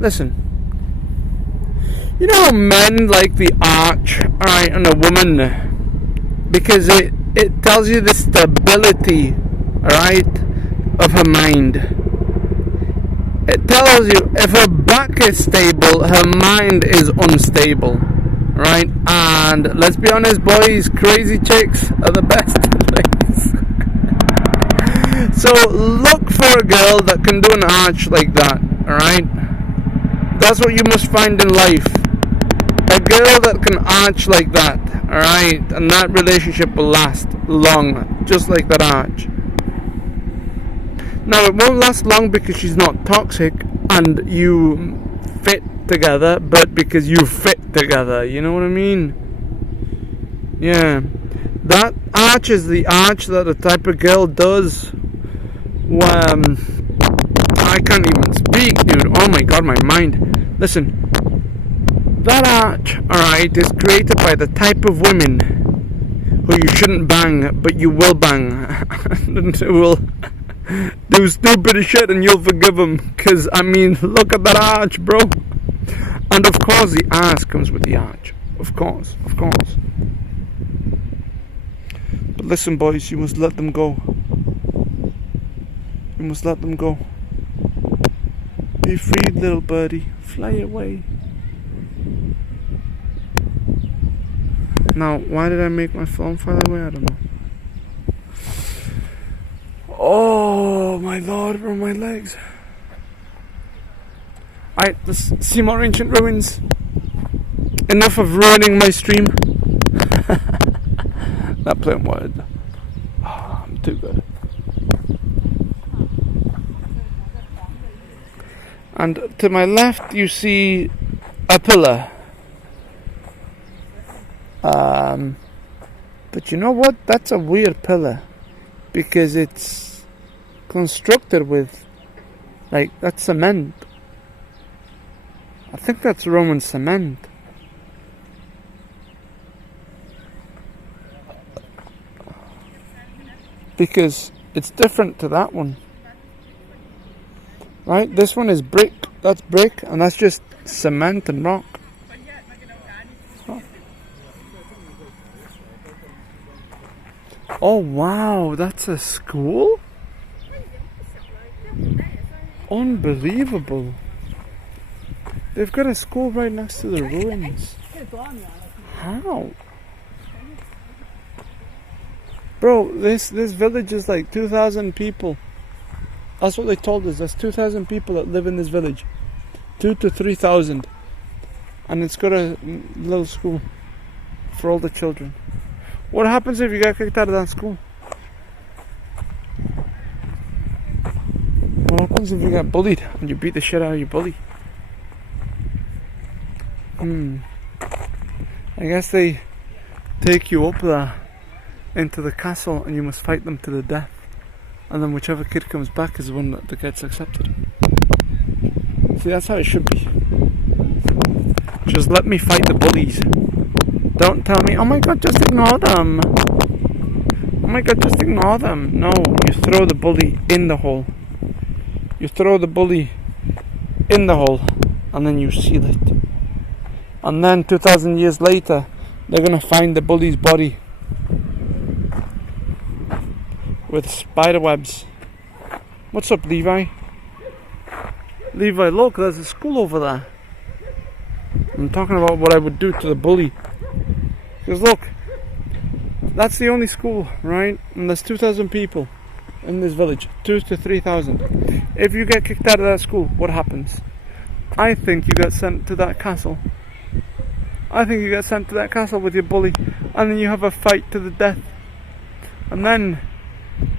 Listen. You know how men like the arch, alright, on a woman? Because it tells you the stability, alright, of her mind. It tells you if her back is stable, her mind is unstable, right? And let's be honest, boys, crazy chicks are the best things. So look for a girl that can do an arch like that, alright? That's what you must find in life. A girl that can arch like that, alright? And that relationship will last long, just like that arch. Now, it won't last long because she's not toxic and you fit together, but because you fit together, you know what I mean? Yeah. That arch is the arch that the type of girl does. I can't even speak, dude. Oh my god, my mind. Listen. That arch, alright, is created by the type of women who you shouldn't bang, but you will bang. And who will do stupid shit and you'll forgive them. Because, I mean, look at that arch, bro. And of course the ass comes with the arch. Of course. But listen, boys, you must let them go. You must let them go. Be free, little birdie. Fly away. Now, why did I make my phone fly away? I don't know. Oh my lord, bro, my legs. Alright, let's see more ancient ruins. Enough of ruining my stream. That plain word. Oh, I'm too good. And to my left, you see a pillar. But you know what? That's a weird pillar. Because it's constructed with, like, that's cement. I think that's Roman cement. Because it's different to that one. Right? This one is brick. That's brick. And that's just cement and rock. Oh wow, that's a school? Unbelievable. They've got a school right next to the ruins. How? Bro, this village is like 2,000 people. That's what they told us. There's 2,000 people that live in this village. 2,000 to 3,000. And it's got a little school for all the children. What happens if you get kicked out of that school? What happens if you get bullied and you beat the shit out of your bully? I guess they take you up there into the castle and you must fight them to the death. And then whichever kid comes back is the one that gets accepted. See, that's how it should be. Just let me fight the bullies. Don't tell me, oh my god, just ignore them. Oh my god, just ignore them. No, you throw the bully in the hole. You throw the bully in the hole and then you seal it. And then 2,000 years later, they're going to find the bully's body with spider webs. What's up, Levi? Levi, look, there's a school over there. I'm talking about what I would do to the bully. Because look, that's the only school, right? And there's 2,000 people in this village. 2,000 to 3,000. If you get kicked out of that school, what happens? I think you get sent to that castle. I think you get sent to that castle with your bully. And then you have a fight to the death. And then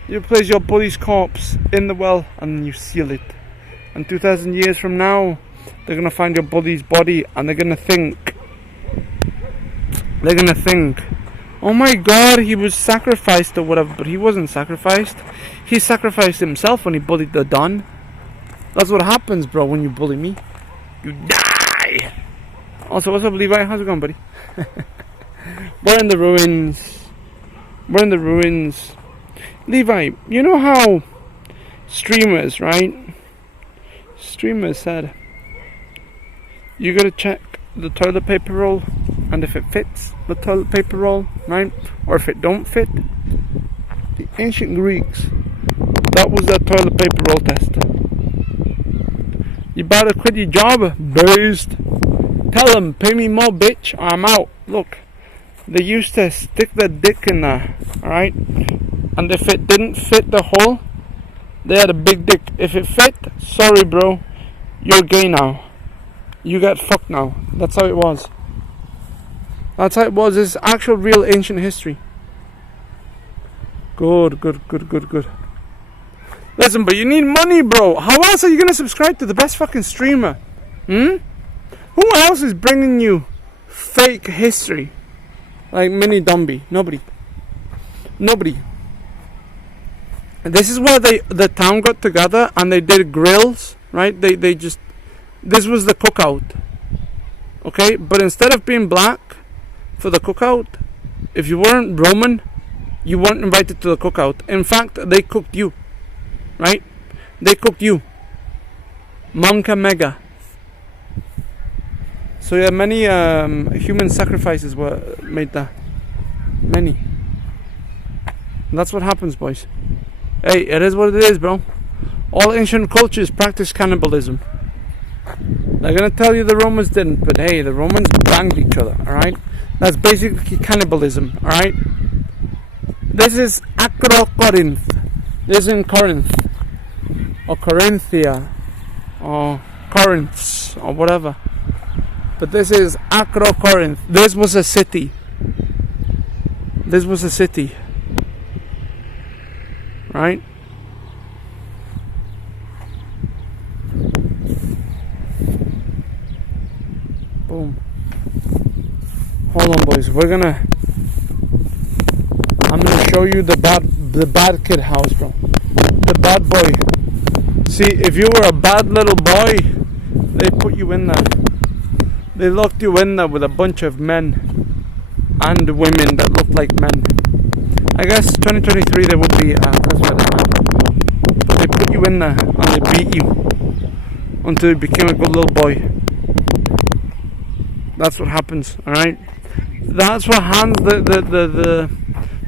you place your bully's corpse in the well and then you seal it. And 2,000 years from now, they're going to find your bully's body and they're going to think, oh my god, he was sacrificed or whatever. But he wasn't sacrificed. He sacrificed himself when he bullied the Don. That's what happens, bro, when you bully me. You die. Also, what's up, Levi? How's it going, buddy? We're in the ruins. Levi, you know how streamers, right? Streamers said, you gotta check the toilet paper roll, and if it fits the toilet paper roll, right, or if it don't fit. The ancient Greeks, that was their toilet paper roll test. You better quit your job, based. Tell them, pay me more, bitch, or I'm out. Look, they used to stick their dick in there, alright? And if it didn't fit the hole, they had a big dick. If it fit, sorry bro, you're gay now. You get fucked now. That's how it was. That's how it was. It's actual real ancient history. Good. Listen, but you need money, bro. How else are you gonna subscribe to the best fucking streamer? Who else is bringing you fake history? Like Mini Dumby. Nobody. This is where the town got together and they did grills, right? They just, this was the cookout. Okay? But instead of being black for the cookout, if you weren't Roman, you weren't invited to the cookout. In fact, they cooked you. Right? They cooked you. Manca mega. So yeah, many human sacrifices were made there. Many. And that's what happens, boys. Hey, it is what it is, bro. All ancient cultures practice cannibalism. They're gonna tell you the Romans didn't, but hey, the Romans banged each other, alright? That's basically cannibalism, alright? This is Akrocorinth. This is in Corinth. Or Corinthia. Or Corinths. Or whatever. But this is akrocorinth. This was a city. Right? Boom. Hold on, boys. I'm gonna show you the bad kid house, bro. The bad boy. See, if you were a bad little boy, they put you in there. They locked you in there with a bunch of men and women that looked like men. I guess 2023 they would be classified as men. But they put you in there and they beat you until you became a good little boy. That's what happens, alright? That's what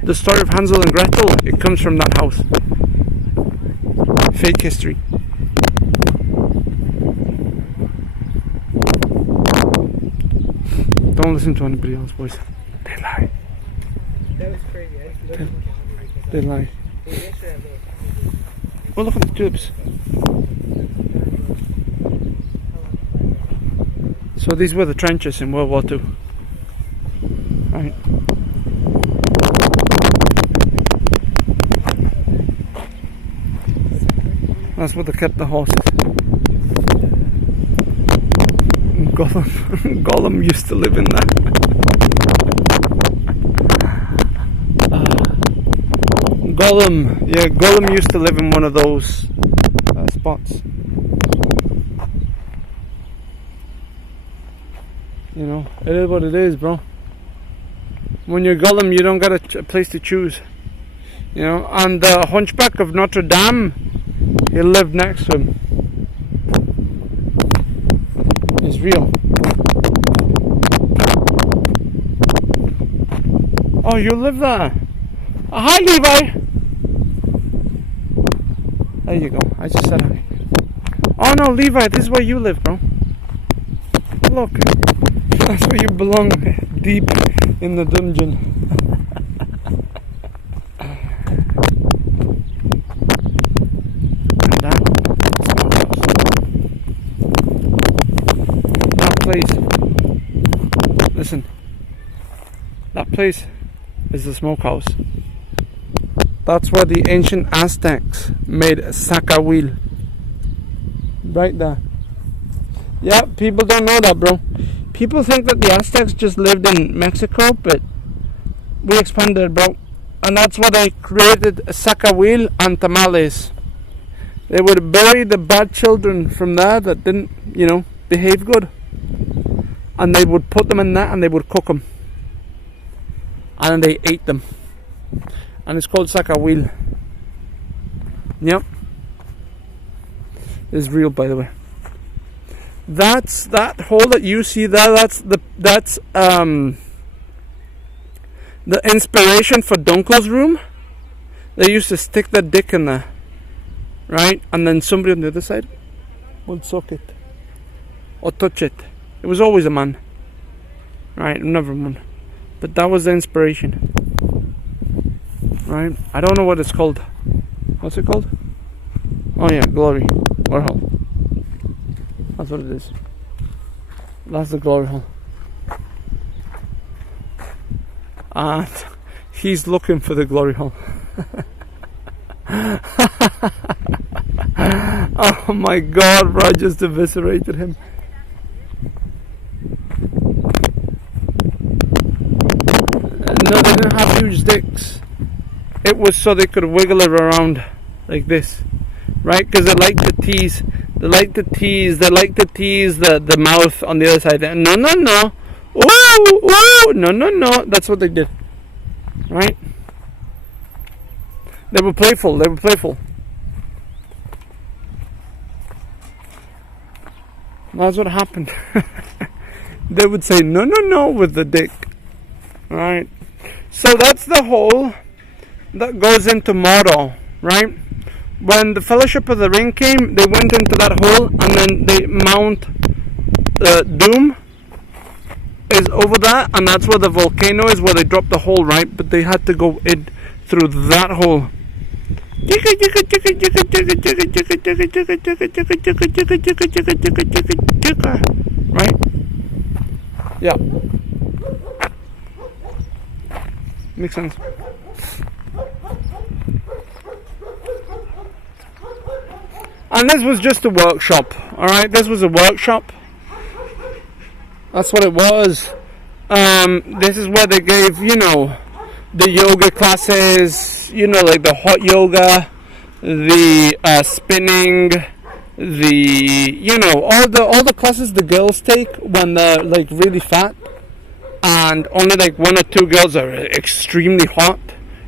the story of Hansel and Gretel, it comes from that house. Fake history. Don't listen to anybody else, boys. They lie. That was crazy. They lie. Oh, look at the tubes. So these were the trenches in World War II. Right. That's where they kept the horses. Gollum used to live in there. Gollum used to live in one of those spots. You know, it is what it is, bro. When you're Gollum, you don't got a place to choose. You know, and the Hunchback of Notre Dame, he lived next to him. It's real. Oh, you live there? Hi, Levi. There you go. I just said hi. Oh no, Levi, this is where you live, bro. Look, that's where you belong, deep in the dungeon. Listen, that place is the smokehouse. That's where the ancient Aztecs made sacahuil. Right there. Yeah, people don't know that, bro. People think that the Aztecs just lived in Mexico, but we expanded, bro. And that's why they created sacahuil and tamales. They would bury the bad children from there that didn't, behave good. And they would put them in that and they would cook them. And then they ate them. And it's called sacahuil. Yep. It's real, by the way. That's that hole that you see there. That's the inspiration for Dunkel's room. They used to stick their dick in there, right? And then somebody on the other side would suck it or touch it. It was always a man, right? Never a woman. But that was the inspiration, right? I don't know what it's called. What's it called? Oh yeah, glory hole. That's what it is. That's the glory hole. And he's looking for the glory hole. Oh my god, bro, I just eviscerated him. No, they didn't have huge dicks. It was so they could wiggle it around like this, right? Because they like to tease. They like to tease the mouth on the other side. No. Ooh, no. That's what they did, right? They were playful. That's what happened. They would say no with the dick, right? So that's the hole that goes into Mordor, right? When the Fellowship of the Ring came, they went into that hole, and then they Mount Doom is over there, and that's where the volcano is, where they dropped the hole, right? But they had to go in through that hole. Right? Yeah. Makes sense. And this was just a workshop, alright? This was a workshop. That's what it was. This is where they gave, the yoga classes, like the hot yoga, the spinning, all the classes the girls take when they're like really fat, and only like one or two girls are extremely hot,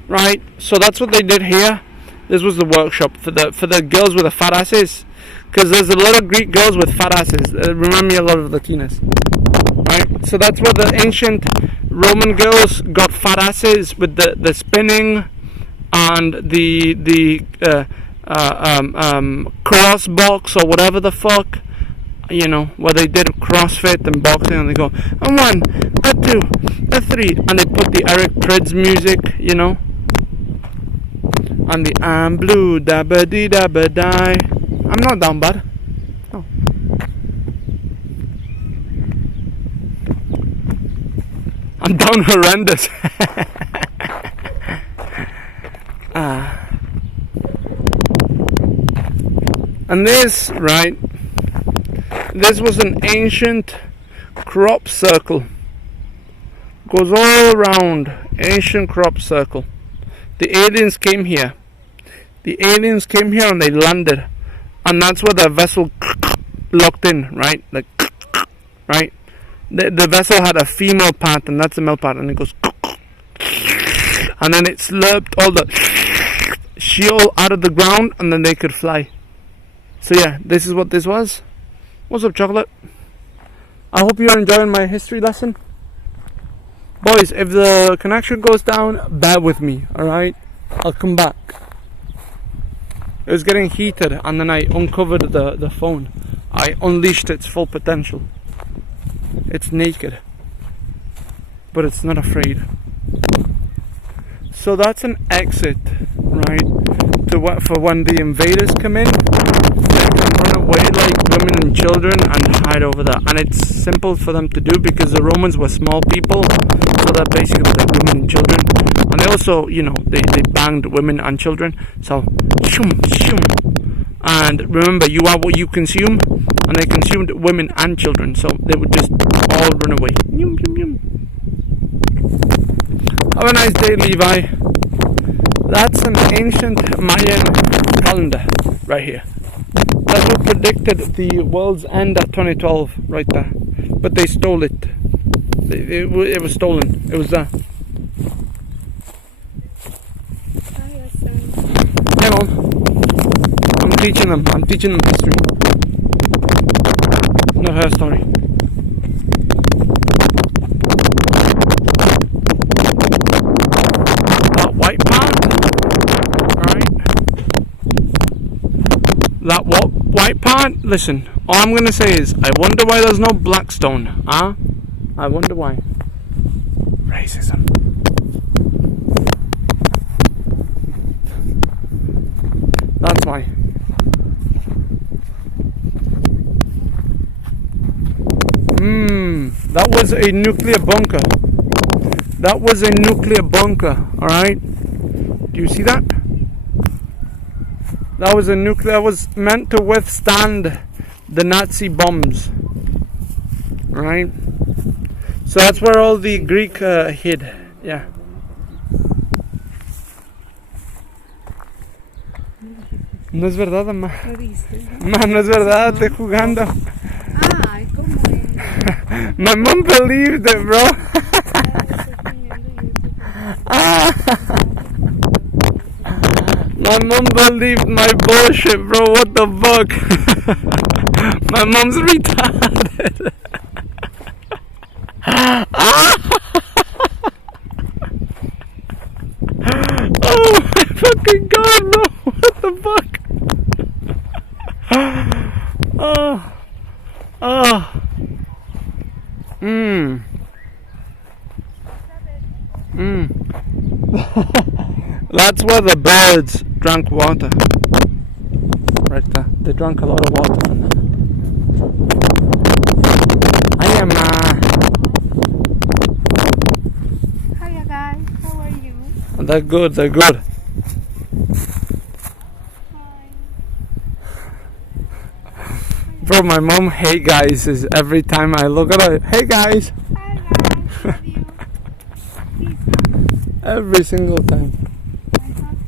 right? So that's what they did here. This was the workshop for the girls with the fat asses, because there's a lot of Greek girls with fat asses. Remind me a lot of Latinas, right? So that's where the ancient Roman girls got fat asses with the spinning and the cross box or whatever the fuck, where they did CrossFit and boxing, and they go a 1, a 2, a 3, and they put the Eric Prydz music, and the I'm blue, dabba dee dabba die. I'm not down bad. Oh. I'm down horrendous. And this, right, this was an ancient crop circle. Goes all around, ancient crop circle. The aliens came here. And they landed. And that's where the vessel locked in, right? Like, right? The vessel had a female part, and that's the male part, and it goes, and then it slurped all the sheol out of the ground, and then they could fly. So yeah, this is what this was. What's up, chocolate? I hope you're enjoying my history lesson. Boys, if the connection goes down, bear with me, alright? I'll come back. It was getting heated, and then I uncovered the phone. I unleashed its full potential. It's naked, but it's not afraid. So that's an exit, right? For when the invaders come in, they can run away like women and children and hide over there. And it's simple for them to do because the Romans were small people, so they're basically like women and children. And they also, they banged women and children. So, shoom. And remember, you are what you consume, and they consumed women and children, so they would just all run away. Yum, yum, yum. Have a nice day, Levi. That's an ancient Mayan calendar right here. That's what predicted the world's end at 2012, right there. But they stole it. It was stolen. It was there. Hey, Mom. I'm teaching them history. Not her story. That white part, alright? That white part, listen, all I'm gonna say is, I wonder why there's no Blackstone, huh? I wonder why. Racism. That's why. That was a nuclear bunker. That was a nuclear bunker, alright? Do you see that? That was meant to withstand the Nazi bombs. Alright? So that's where all the Greek hid. Yeah. No es verdad, mamá. Ma, no es verdad, estoy jugando. Ay, ¿cómo es? My mom believed it, bro. My mom believed my bullshit, bro. What the fuck? My mom's retarded. Oh my fucking god, bro. What the fuck? That's where the birds drank water. Right there. They drank a lot of water from there. Hiya, ma. Hiya guys, how are you? They're good, they're good. Hi. Bro, my mom, hey guys, is every time I look at her, hey guys. Hi guys, love you. Every single time. I have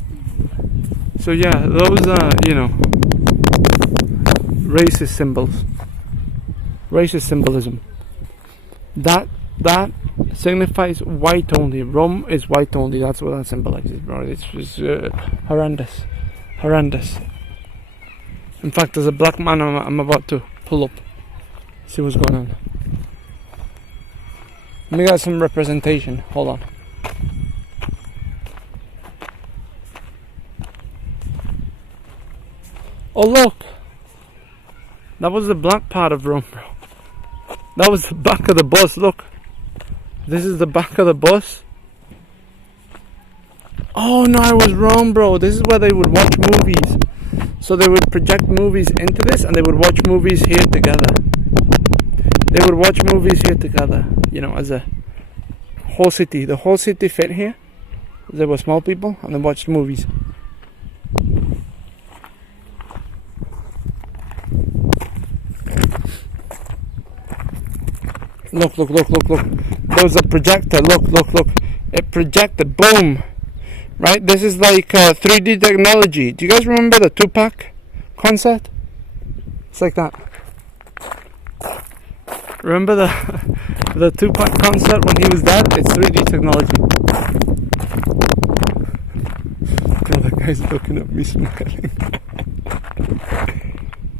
to. So yeah, those are, racist symbols. Racist symbolism. That signifies white only. Rome is white only. That's what that symbolizes, bro. It's just horrendous. Horrendous. In fact, there's a black man I'm about to pull up. See what's going on. Let me get some representation. Hold on. Oh look! That was the black part of Rome, bro. That was the back of the bus, look. This is the back of the bus. Oh no, I was wrong, bro. This is where they would watch movies. So they would project movies into this and they would watch movies here together. They would watch movies here together, as a whole city. The whole city fit here. There were small people and they watched movies. Look. There was a projector. Look. It projected. Boom. Right? This is like 3D technology. Do you guys remember the Tupac concert? It's like that. Remember the Tupac concert when he was dead? It's 3D technology. Bro, that guy's looking at me smiling.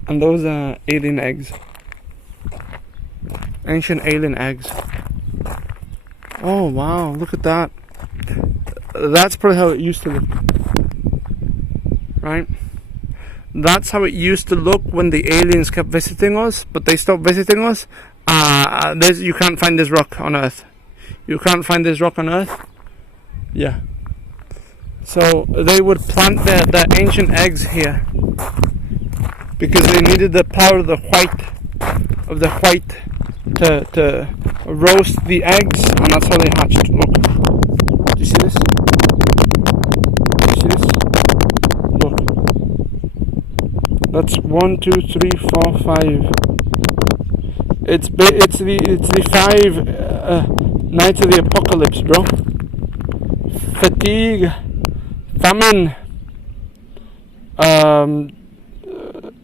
And those are alien eggs. Ancient alien eggs. Oh wow, look at that. That's probably how it used to look. Right? That's how it used to look when the aliens kept visiting us, but they stopped visiting us. You can't find this rock on Earth. You can't find this rock on Earth? Yeah. So they would plant their ancient eggs here because they needed the power of the white to roast the eggs, and that's how they hatched. Look, do you see this? Do you see this? Look, that's 1, 2, 3, 4, 5. It's the 5 nights of the apocalypse, bro. Fatigue, famine,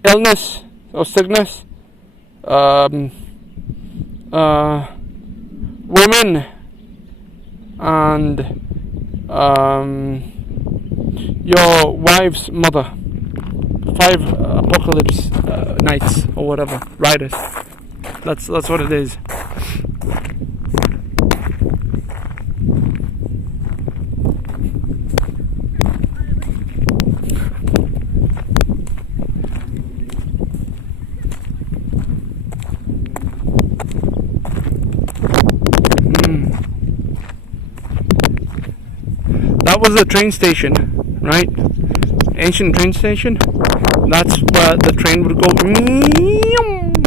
illness or sickness, women, and your wife's mother. 5 apocalypse nights or whatever, riders. That's what it is. That was the train station, right? Ancient train station. That's where the train would go.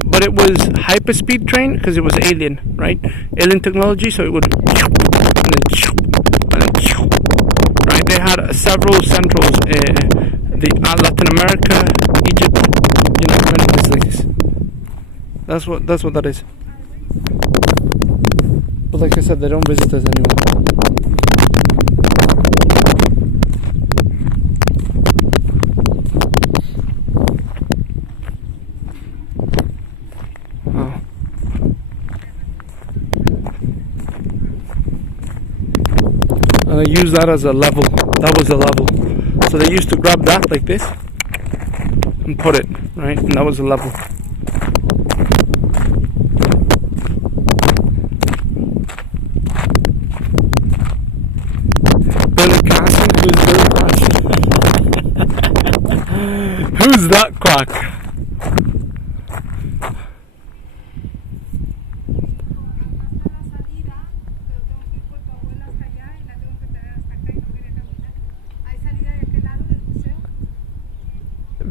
But it was hyperspeed train because it was alien, right? Alien technology, so it would right. They had several centrals, the Latin America, Egypt, many places. That's what that is. But like I said, they don't visit us anymore. And I use that as a level. That was a level. So they used to grab that like this and put it, right? And that was a level. Billy Carson? Who's Billy Carson? Who's that quack?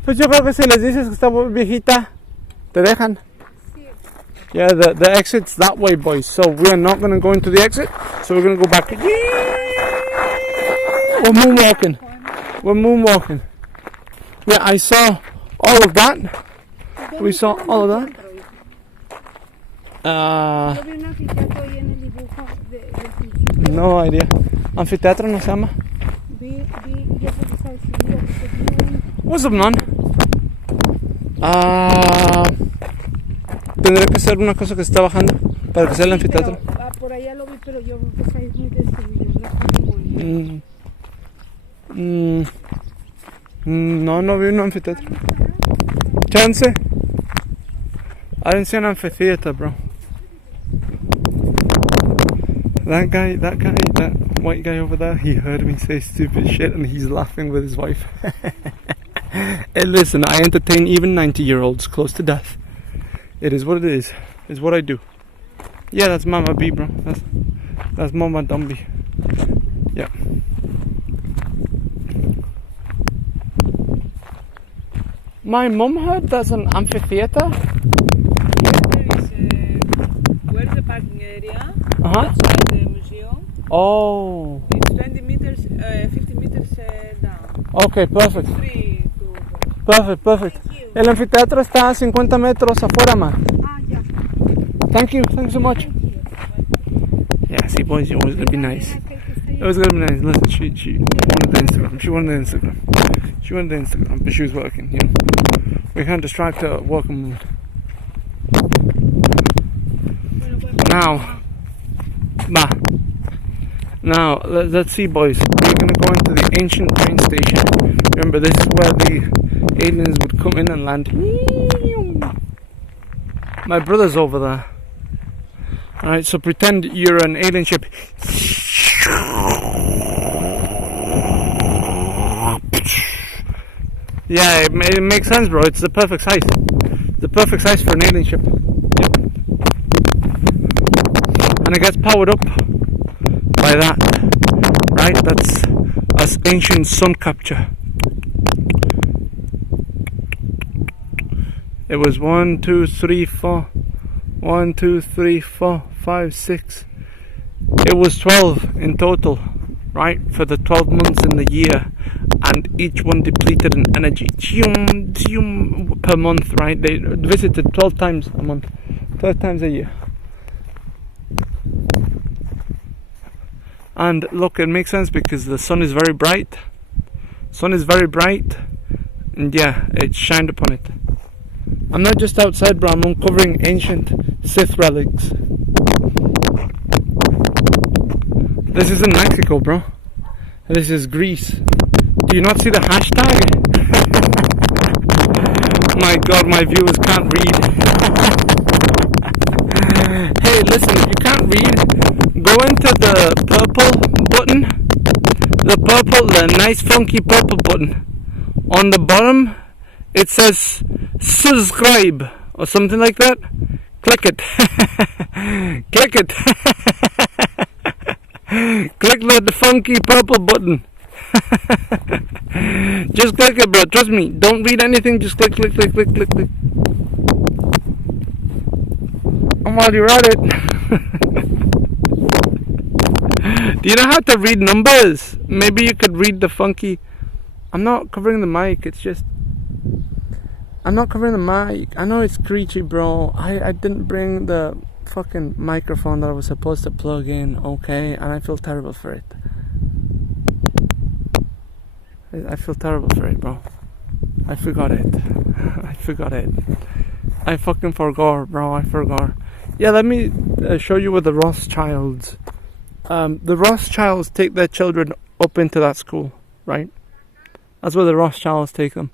Pues yo creo que si les dices que está viejita, te dejan. Yeah, the exit's that way, boys. So we're not going to go into the exit. So we're going to go back. We're moonwalking. We're moonwalking. Yeah, I saw all of that. We saw all of that. No idea. Anfiteatro no se llama. What's up, man? Tendré que hacer una cosa que está bajando para que sea el anfiteatro. Por allá lo vi, pero yo creo que está muy destruido. No vi un anfiteatro. Chance. I didn't see an amphitheater, bro. That white guy over there, he heard me say stupid shit and he's laughing with his wife. Hey, listen, I entertain even 90-year-olds close to death. It is what it is. It's what I do. Yeah, that's Mama B, bro. That's Mama Dumby. Yeah. My mom heard there's an amphitheater. Where's the parking area? Outside the museum. Oh. It's 20 meters, 50 meters down. Okay, perfect. It's free to... Perfect. El anfiteatro está a 50 metros afuera, ma. Ya. Thank you so much. Yeah, see, boys, you're always gonna be nice. It was gonna be nice. Listen, she wanted the Instagram. She wanted the Instagram, but she was working, We can't distract her working mood. Now, let's see, boys. We're gonna go into the ancient train station. Remember, this is where the aliens would come in and land. My brother's over there. Alright, so pretend you're an alien ship. Yeah, it makes sense, bro. It's the perfect size. The perfect size for an alien ship. Yep. And it gets powered up by that. Right? That's us ancient sun capture. It was 1, 2, 3, 4. 1, 2, 3, 4, 5, 6. It was 12 in total, right? For the 12 months in the year. And each one depleted in energy per month, right? They visited 12 times a month, 12 times a year. And look, it makes sense because the sun is very bright. And yeah, it shined upon it. I'm not just outside, bro. I'm uncovering ancient Sith relics. This isn't Mexico, bro. This is Greece. Do you not see the hashtag? My God, my viewers can't read. Hey, listen, if you can't read, go into the purple button. The nice funky purple button. On the bottom, it says subscribe or something like that. Click it. Click it. Click the funky purple button. Just click it, bro. Trust me. Don't read anything. Just click. And while you're at it, do you know how to read numbers? Maybe you could read the funky. I'm not covering the mic. It's just. I'm not covering the mic. I know it's screechy, bro. I didn't bring the fucking microphone that I was supposed to plug in, okay? And I feel terrible for it. I feel terrible for it, bro. I forgot it. I fucking forgot, bro. I forgot. Yeah, let me show you with the Rothschilds. The Rothschilds take their children up into that school, right? That's where the Rothschilds take them.